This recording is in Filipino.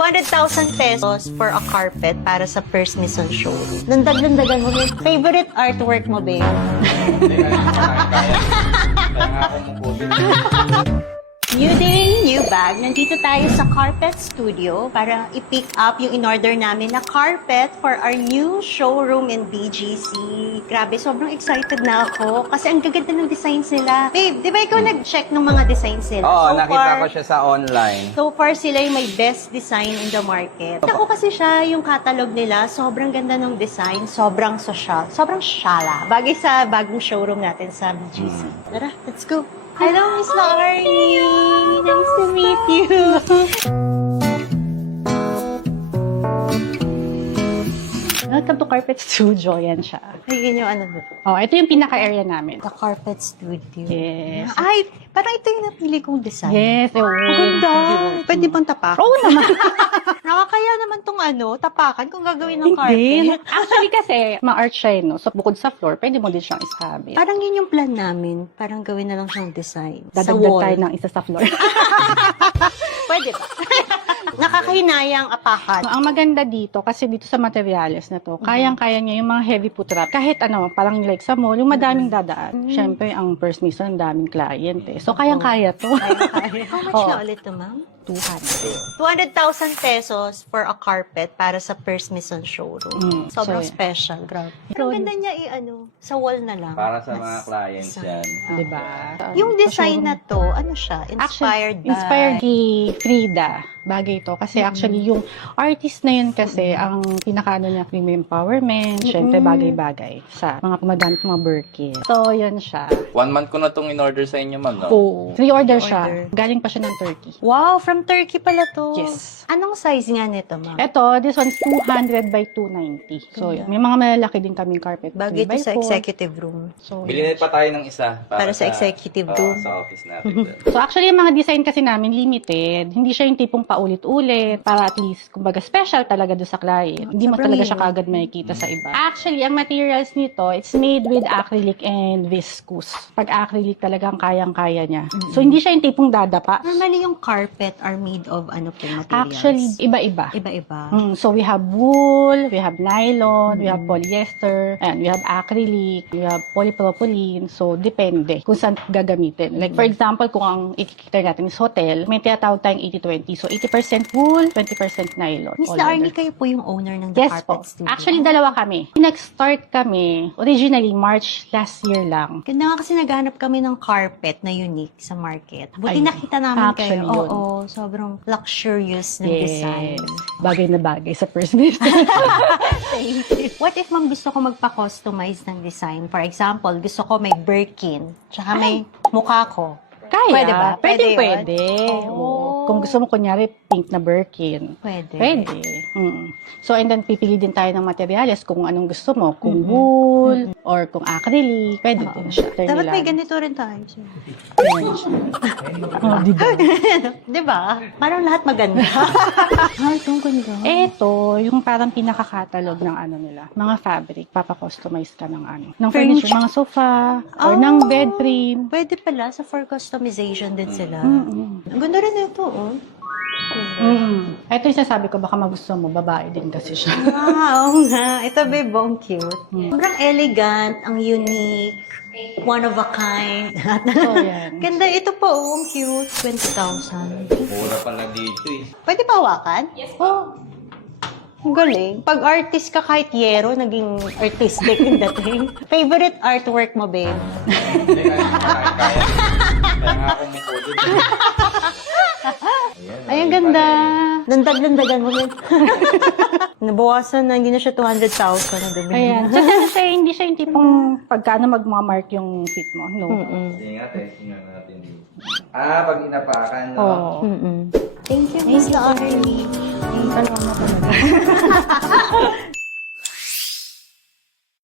200,000 pesos for a carpet para sa first mission show. Landag-landagan mo. Favorite artwork mo, babe? Hindi ka kaya. Kaya nga ako mukulit. New day, new bag. Nandito tayo sa Carpet Studio para i-pick up yung in-order namin na carpet for our new showroom in BGC. Grabe, sobrang excited na ako kasi ang gaganda ng designs nila. Babe, di ba ikaw nag-check ng mga designs nila? Oo, So nakita far- ko siya sa online. So far, sila yung may best design in the market. Ako kasi siya, yung catalog nila, sobrang ganda ng design, sobrang social, sobrang shala. Bagay sa bagong showroom natin sa BGC. Tara, let's go. Hello, Miss Arnie! Nice to meet you! Welcome to Carpet Studio, yan siya. Ay, yun yung ano ba? Oh, ito yung pinaka-area namin. The Carpet Studio. Yes. Ay, parang ito yung napili kong design. Yes, oo. Ang ganda! Pwede bang tapakan? Oo naman. Nakakaya naman tong tapakan kung gagawin ng Hindi. carpet. Actually kasi, ma-art siya, no? So, bukod sa floor, pwede mo din siyang isabit. Parang yun yung plan namin. Parang gawin na lang siyang design. Sa Dadagdag wall. tayo ng isa sa floor. Pwede ba? Nakakahinayang apakan. Ang maganda dito, kasi dito sa materials na to, kayang-kaya niya yung mga heavy putrap. Kahit ano, parang like sa mall, yung madaming dadaan. Siyempre, ang first mission, ang daming client eh. So, kayang-kaya to. How much Oo. na ulit to, ma'am? 200. 200,000 pesos for a carpet para sa First Mission showroom. Sobrang so, special, grabe. Ang ganda niya sa wall na lang. Para sa mga Mas clients isa. yan. Diba? Yung design na to, ano siya? Inspired by... Inspired kay Frida. Bagay to. Kasi actually, yung artist na yun kasi, ang pinakaano niya, premium empowerment, syempre bagay-bagay sa mga gumagamit ng mga Birkin. So, yun siya. 1 month ko na itong in-order sa inyo, ma'am, no? Oo. Pre-order siya. Pre-order. Galing pa siya ng Turkey. Wow, from Turkey pala to. Yes. Anong size nga nito, ma'am? Ito, this one's 200 by 290. So, yun. May mga malalaki din kaming carpet. Bagay 3 by ito sa 4. executive room. So, Bilhin pa tayo ng isa. Para sa executive room. Sa office natin. doon. So actually, yung mga design kasi namin limited. Hindi siya yung tipong paulit-ulit para at least, kumbaga, special talaga doon sa client. Hindi mo Sobrang talaga siya unique. kagad makikita sa iba. Actually, ang materials nito, it's made with acrylic and viscose. Pag acrylic talagang kayang-kaya niya. So hindi siya yung tipong dadapa. Normally, yung carpet are made of ano po materials? Actually, iba-iba. Iba-iba. So we have wool, we have nylon, we have polyester, and we have acrylic, we have polypropylene. So depende kung saan gagamitin. Like for example, kung ang ikikita natin is hotel, may tinatawag tayong 80-20. So 80% wool, 20% nylon. Miss all Arnie, over. kayo po yung owner ng The Yes po. Carpet Studio. Actually, dalawa kami. Nag-start kami, originally, March last year lang. Ganda nga kasi naghanap kami ng carpet na unique sa market. Buti Ayun. nakita namin kayo. Actually, yun. Oo, sobrang luxurious ng design. Bagay na bagay sa first business. What if ma'am gusto ko magpa-customize ng design? For example, gusto ko may Birkin, tsaka may mukha ko. Kaya. Pwede ba? Pwede yun? Pwede. Oo. Oo. Kung gusto mo, kunyari, pink na Birkin. Pwede. Pwede. So, and then, pipili din tayo ng materials kung anong gusto mo. Kung wool, or kung acrylic, pwede din siya. Dapat may ganito rin tayo. Oh, diba? Diba? Parang lahat maganda. Ay, itong ganda. Ito, yung parang pinaka-catalog ng ano nila. Mga fabric, papakustomize ka ng ano. Ng furniture, mga sofa, or ng bed frame. Pwede pala, sa for customization din sila. Mm-mm. Ang ganda rin ito, oh. Ito yung sasabi ko, baka magusto mo, babae din kasi siya. Oo nga. Ito, babe, ang cute. Sobrang elegant, ang unique, one of a kind. So, yan. Ganda, ito po, ang cute. 20,000. Mura pala dito eh. Pwede pa hawakan? Yes po. Ang galing. Pag artist ka kahit yero, naging artistic yung dating. Favorite artwork mo, babe? Hindi ka kaya. Kaya nga ako mukulit. Ay, ang ganda. Landag-landagan mo yun. Nabawasan na, hindi na siya 200,000 na dumi. Ayan. Kasi hindi siya yung tipong pagkano magmamark yung fit mo. No. Sige nga, testing nga natin dito. Pag inapakan, no? Oo. Thank you, Miss Arnie. Salamat talaga.